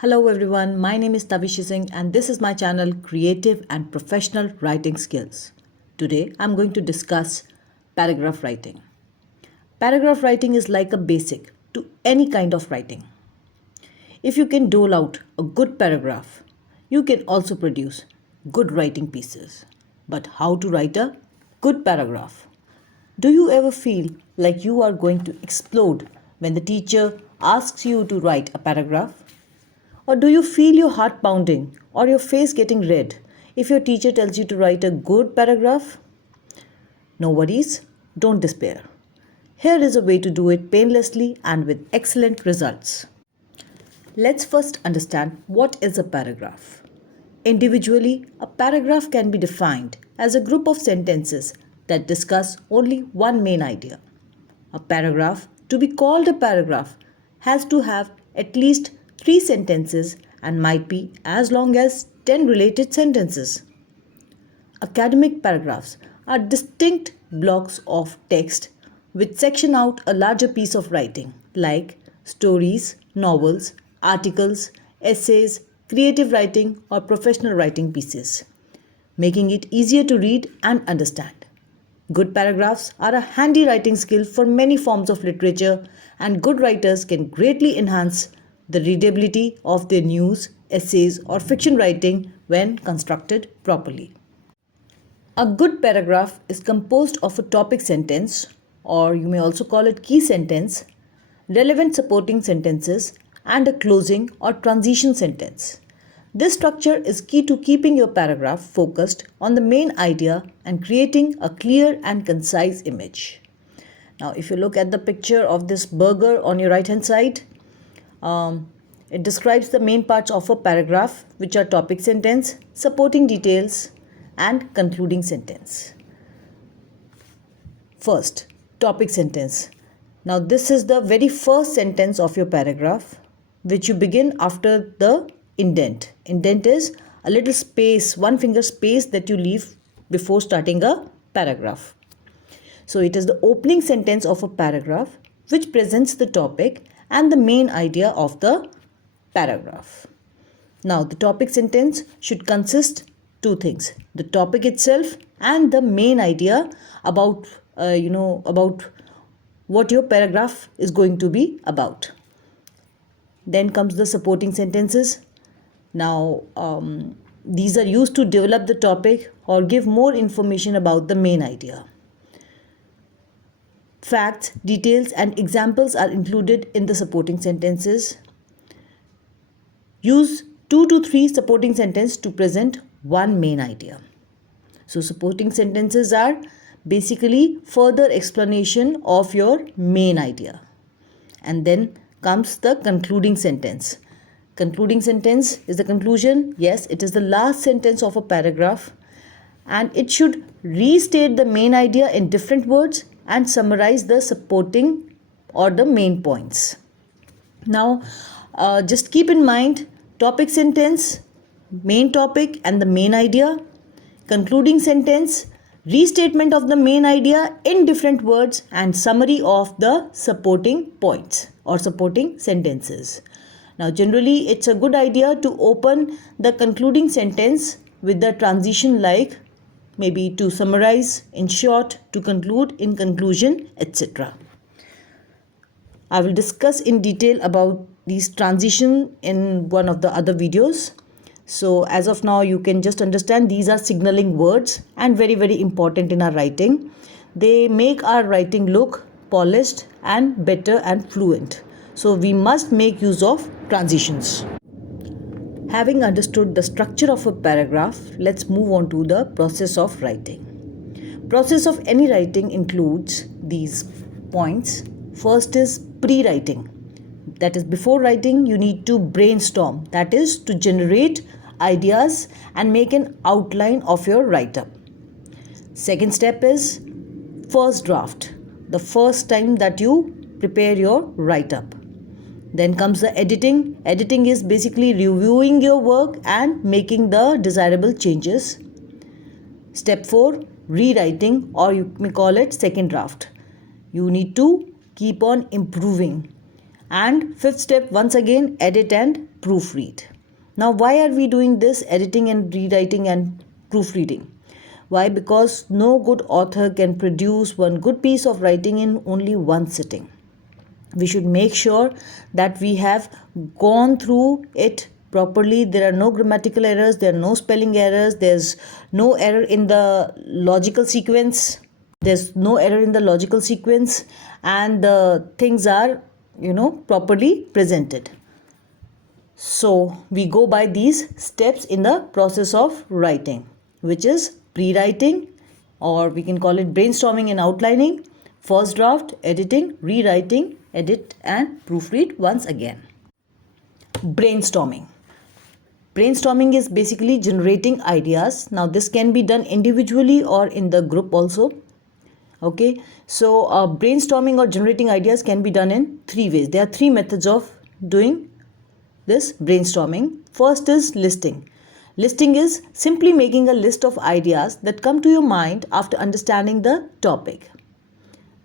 Hello everyone, my name is Tavishi Singh and this is my channel Creative and Professional Writing Skills. Today I'm going to discuss paragraph writing. Paragraph writing is like a basic to any kind of writing. If you can dole out a good paragraph, you can also produce good writing pieces. But how to write a good paragraph? Do you ever feel like you are going to explode when the teacher asks you to write a paragraph? Or do you feel your heart pounding or your face getting red if your teacher tells you to write a good paragraph? No worries, don't despair. Here is a way to do it painlessly and with excellent results. Let's first understand what is a paragraph. Individually, a paragraph can be defined as a group of sentences that discuss only one main idea. A paragraph, to be called a paragraph, has to have at least 3 sentences and might be as long as 10 related sentences. Academic paragraphs are distinct blocks of text which section out a larger piece of writing like stories, novels, articles, essays, creative writing or professional writing pieces, making it easier to read and understand. Good paragraphs are a handy writing skill for many forms of literature, and good writers can greatly enhance the readability of their news, essays, or fiction writing when constructed properly. A good paragraph is composed of a topic sentence, or you may also call it key sentence, relevant supporting sentences, and a closing or transition sentence. This structure is key to keeping your paragraph focused on the main idea and creating a clear and concise image. Now, if you look at the picture of this burger on your right hand side, it describes the main parts of a paragraph, which are topic sentence, supporting details, and concluding sentence. First, topic sentence. Now, this is the very first sentence of your paragraph, which you begin after the indent. Indent is a little space, one finger space that you leave before starting a paragraph. So, it is the opening sentence of a paragraph which presents the topic and the main idea of the paragraph. Now, the topic sentence should consist two things: the topic itself and the main idea about about what your paragraph is going to be about. Then comes the supporting sentences. Now, these are used to develop the topic or give more information about the main idea. Facts, details, and examples are included in the supporting sentences. Use 2 to 3 supporting sentences to present one main idea. So, supporting sentences are basically further explanation of your main idea. And then comes the concluding sentence. Concluding sentence is the conclusion. Yes, it is the last sentence of a paragraph, and it should restate the main idea in different words and summarize the supporting or the main points. Now, just keep in mind topic sentence, main topic and the main idea, concluding sentence, restatement of the main idea in different words, and summary of the supporting points or supporting sentences. Now, generally, it's a good idea to open the concluding sentence with the transition like maybe to summarize, in short, to conclude, in conclusion, etc. I will discuss in detail about these transition in one of the other videos. So as of now, you can just understand these are signaling words and very, very important in our writing. They make our writing look polished and better and fluent. So we must make use of transitions. Having understood the structure of a paragraph, let's move on to the process of writing. Process of any writing includes these points. First is pre-writing. That is, before writing, you need to brainstorm. That is, to generate ideas and make an outline of your write-up. Second step is first draft. The first time that you prepare your write-up. Then comes the editing. Editing is basically reviewing your work and making the desirable changes. Step 4, rewriting, or you may call it second draft. You need to keep on improving. And fifth step, once again, edit and proofread. Now, why are we doing this editing and rewriting and proofreading? Why? Because no good author can produce one good piece of writing in only one sitting. We should make sure that we have gone through it properly. There are no grammatical errors, there are no spelling errors, there's no error in the logical sequence. And the things are, properly presented. So we go by these steps in the process of writing, which is pre-writing, or we can call it brainstorming and outlining, first draft, editing, rewriting, edit and proofread once again. Brainstorming. Brainstorming is basically generating ideas. Now this can be done individually or in the group also. Okay, so brainstorming or generating ideas can be done in three ways. There are three methods of doing this brainstorming. First is listing. Listing is simply making a list of ideas that come to your mind after understanding the topic.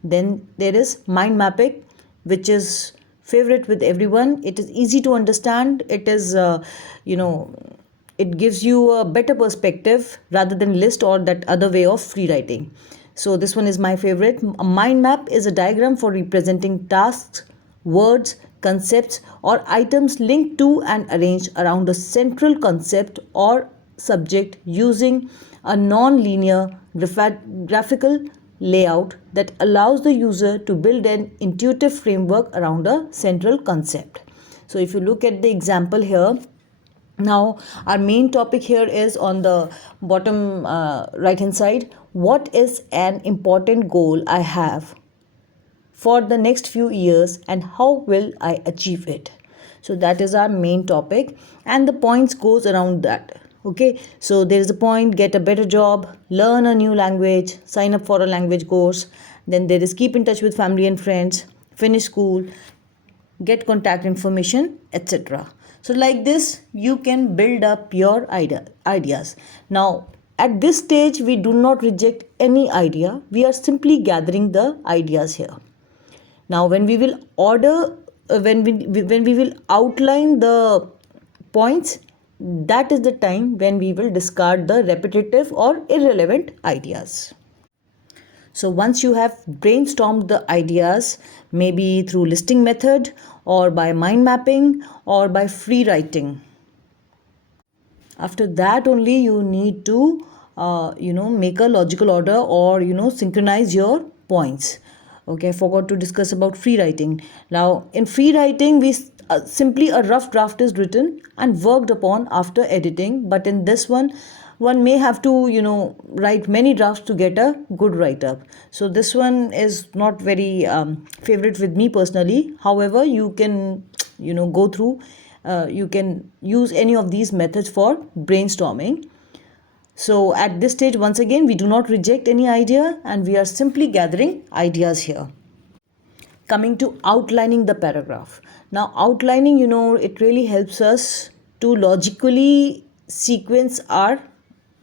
Then there is mind mapping, which is favorite with everyone. It is easy to understand. It is, it gives you a better perspective rather than list or that other way of free writing. So this one is my favorite. A mind map is a diagram for representing tasks, words, concepts or items linked to and arranged around a central concept or subject using a non-linear graphical layout that allows the user to build an intuitive framework around a central concept. So if you look at the example here, now our main topic here is on the bottom right hand side. What is an important goal I have for the next few years and how will I achieve it? So that is our main topic and the points goes around that. Okay, so there is a point: get a better job, learn a new language, sign up for a language course. Then there is keep in touch with family and friends, finish school, get contact information, etc. So like this you can build up your ideas. Now at this stage we do not reject any idea, we are simply gathering the ideas here. Now when we will when we will outline the points, that is the time when we will discard the repetitive or irrelevant ideas. So once you have brainstormed the ideas, maybe through listing method or by mind mapping or by free writing, after that only you need to make a logical order or synchronize your points. Okay, I forgot to discuss about free writing. Now in free writing we simply a rough draft is written and worked upon after editing, but in this one may have to write many drafts to get a good write-up. So this one is not very favorite with me personally. However, you can go through, you can use any of these methods for brainstorming. So at this stage, once again, we do not reject any idea and we are simply gathering ideas here. Coming to outlining the paragraph. Now outlining, it really helps us to logically sequence our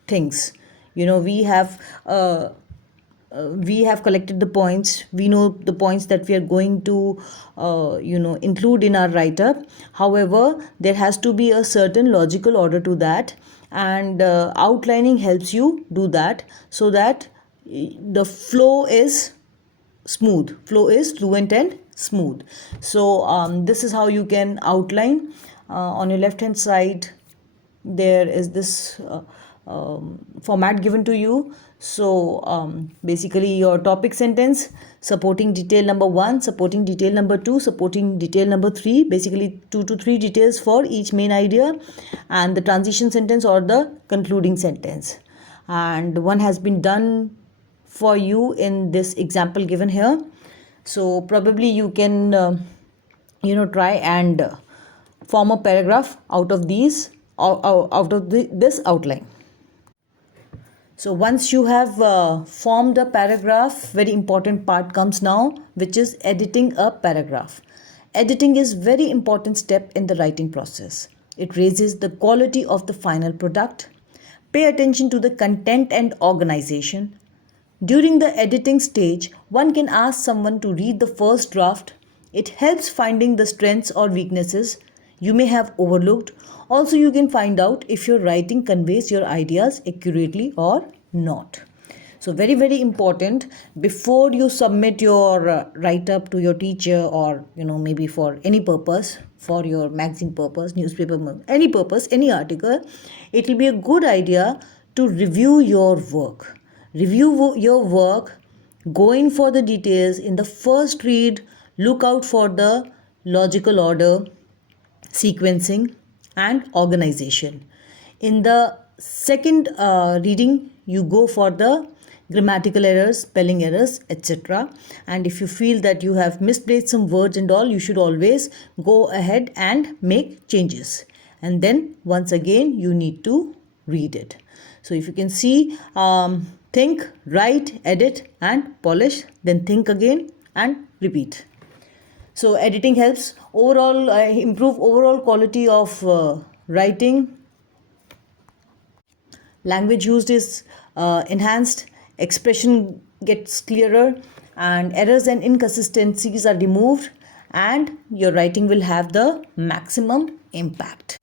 things. We have collected the points. We know the points that we are going to include in our write-up. However, there has to be a certain logical order to that, and outlining helps you do that so that the flow is fluent and smooth. So this is how you can outline. On your left hand side there is this format given to you. So basically your topic sentence, supporting detail number 1, supporting detail number 2, supporting detail number 3, basically 2 to 3 details for each main idea, and the transition sentence or the concluding sentence. And one has been done for you in this example given here. So probably you can try and form a paragraph out of these, this outline. So once you have formed a paragraph, very important part comes now, which is editing a paragraph. Editing is very important step in the writing process. It raises the quality of the final product. Pay attention to the content and organization. During the editing stage, one can ask someone to read the first draft It helps finding the strengths or weaknesses you may have overlooked. Also, you can find out if your writing conveys your ideas accurately or not. So very very important, before you submit your write up to your teacher, or maybe for any purpose, for your magazine purpose, newspaper, any purpose, any article, it will be a good idea to review your work. Review your work, go in for the details. In the first read, look out for the logical order, sequencing, and organization. In the second reading, you go for the grammatical errors, spelling errors, etc. And if you feel that you have misplaced some words and all, you should always go ahead and make changes. And then once again, you need to read it. So if you can see, think, write, edit, and polish, then think again and repeat. So editing helps overall improve overall quality of writing. Language used is enhanced, expression gets clearer, and errors and inconsistencies are removed, and your writing will have the maximum impact.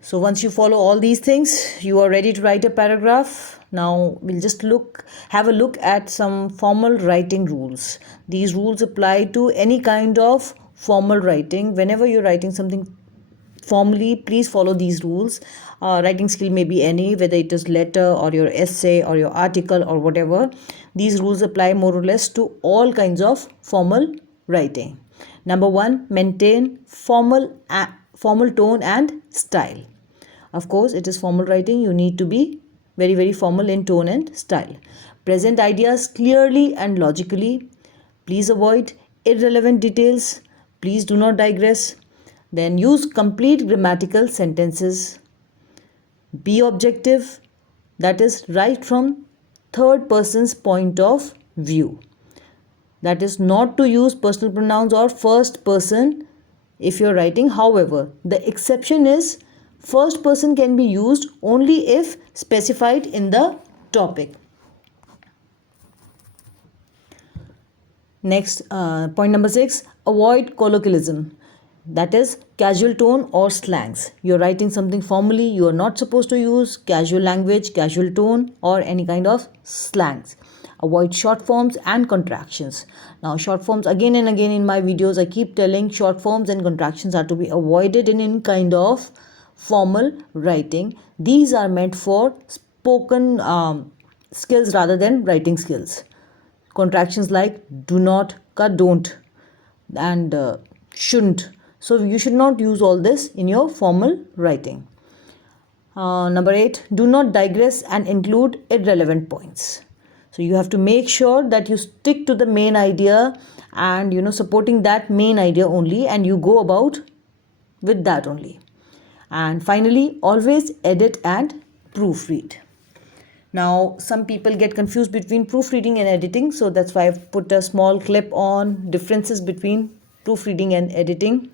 So once you follow all these things, you are ready to write a paragraph. Now we'll just have a look at some formal writing rules. These rules apply to any kind of formal writing. Whenever you're writing something formally, please follow these rules. Writing skill may be any, whether it is letter or your essay or your article or whatever. These rules apply more or less to all kinds of formal writing. Number 1, maintain formal tone and style. Of course, it is formal writing. You need to be very, very formal in tone and style. Present ideas clearly and logically. Please avoid irrelevant details. Please do not digress. Then use complete grammatical sentences. Be objective, that is, write from third person's point of view. That is, not to use personal pronouns or first person if you're writing. However, the exception is first person can be used only if specified in the topic. Next, point number 6, avoid colloquialism. That is, casual tone or slangs. You're writing something formally, you are not supposed to use casual language, casual tone, or any kind of slangs. Avoid short forms and contractions. Now, short forms, again and again in my videos, I keep telling short forms and contractions are to be avoided in any kind of formal writing. These are meant for spoken skills rather than writing skills. Contractions like do not, ka don't, and shouldn't. So you should not use all this in your formal writing. Number 8, do not digress and include irrelevant points. So you have to make sure that you stick to the main idea and supporting that main idea only, and you go about with that only. And finally, always edit and proofread. Now, some people get confused between proofreading and editing, so that's why I've put a small clip on differences between proofreading and editing.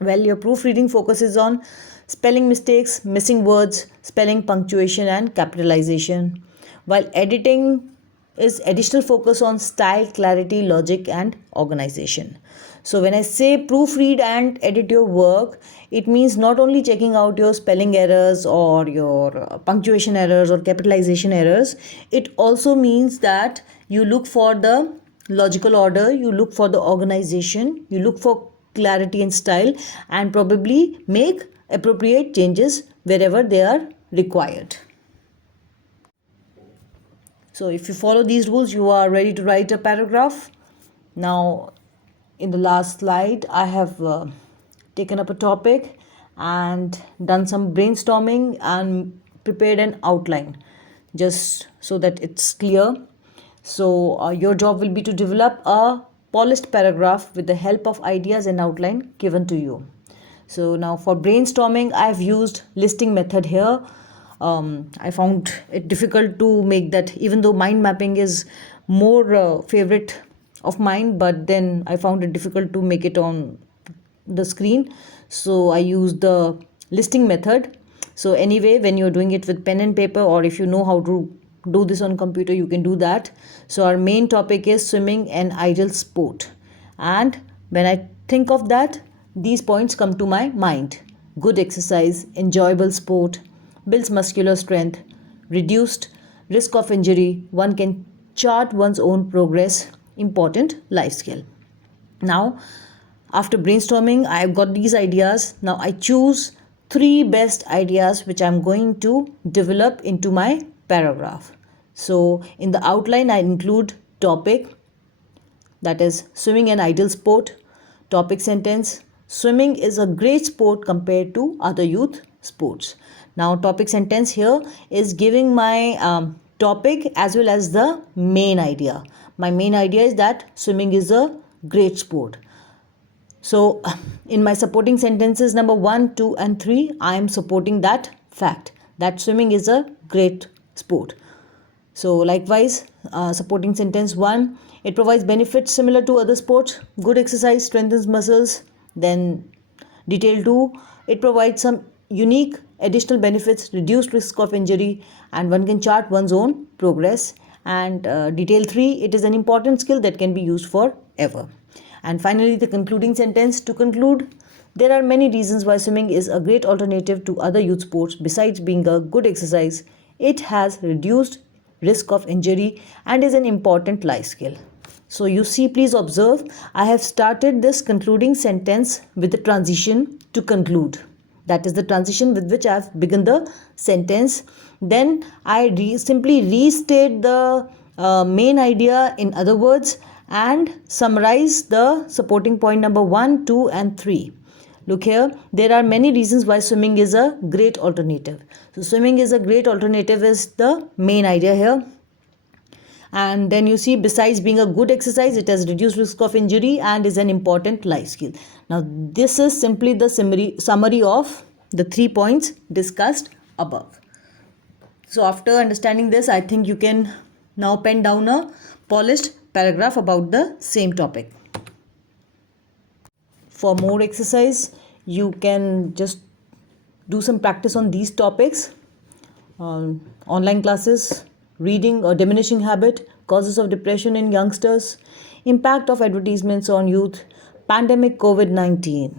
Well, your proofreading focuses on spelling mistakes, missing words, spelling, punctuation, and capitalization, while editing is additional focus on style, clarity, logic, and organization. So when I say proofread and edit your work, it means not only checking out your spelling errors or your punctuation errors or capitalization errors, it also means that you look for the logical order, you look for the organization, you look for clarity and style, and probably make appropriate changes wherever they are required. So if you follow these rules, you are ready to write a paragraph. Now, in the last slide, I have taken up a topic and done some brainstorming and prepared an outline just so that it's clear. So your job will be to develop a polished paragraph with the help of ideas and outline given to you. So now for brainstorming, I've used listing method here. I found it difficult to make that, even though mind mapping is more favorite of mine, but then I found it difficult to make it on the screen. So I used the listing method. So anyway, when you're doing it with pen and paper, or if you know how to do this on computer, you can do that. So our main topic is swimming, an ideal sport. And when I think of that, these points come to my mind: good exercise, enjoyable sport, builds muscular strength, reduced risk of injury, one can chart one's own progress, important life skill. Now, after brainstorming, I've got these ideas. Now I choose three best ideas which I'm going to develop into my paragraph. So in the outline, I include topic, that is swimming an ideal sport. Topic sentence: swimming is a great sport compared to other youth sports. Now topic sentence here is giving my topic as well as the main idea. My main idea is that swimming is a great sport. So in my supporting sentences number 1, 2 and 3, I am supporting that fact that swimming is a great sport. So likewise, supporting sentence 1, it provides benefits similar to other sports. Good exercise strengthens muscles. Then detail 2, it provides some unique additional benefits, reduced risk of injury, and one can chart one's own progress. And detail 3, it is an important skill that can be used forever. And finally, the concluding sentence: to conclude, there are many reasons why swimming is a great alternative to other youth sports. Besides being a good exercise, it has reduced risk of injury and is an important life skill. So you see, please observe, I have started this concluding sentence with the transition to conclude. That is the transition with which I have begun the sentence. Then I simply restate the main idea in other words and summarize the supporting point number 1, 2 and 3. Look here, there are many reasons why swimming is a great alternative. So swimming is a great alternative is the main idea here. And then you see, besides being a good exercise, it has reduced risk of injury and is an important life skill. Now this is simply the summary of the 3 points discussed above. So after understanding this, I think you can now pen down a polished paragraph about the same topic. For more exercise, you can just do some practice on these topics. Online classes, reading or diminishing habit, causes of depression in youngsters, impact of advertisements on youth, pandemic COVID-19.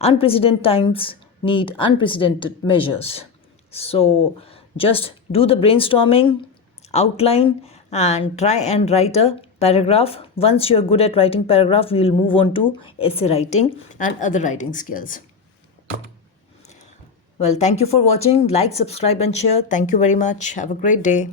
Unprecedented times need unprecedented measures. So just do the brainstorming, outline, and try and write a paragraph. Once you're good at writing paragraph, we will move on to essay writing and other writing skills. Well, thank you for watching. Like, subscribe and share. Thank you very much. Have a great day.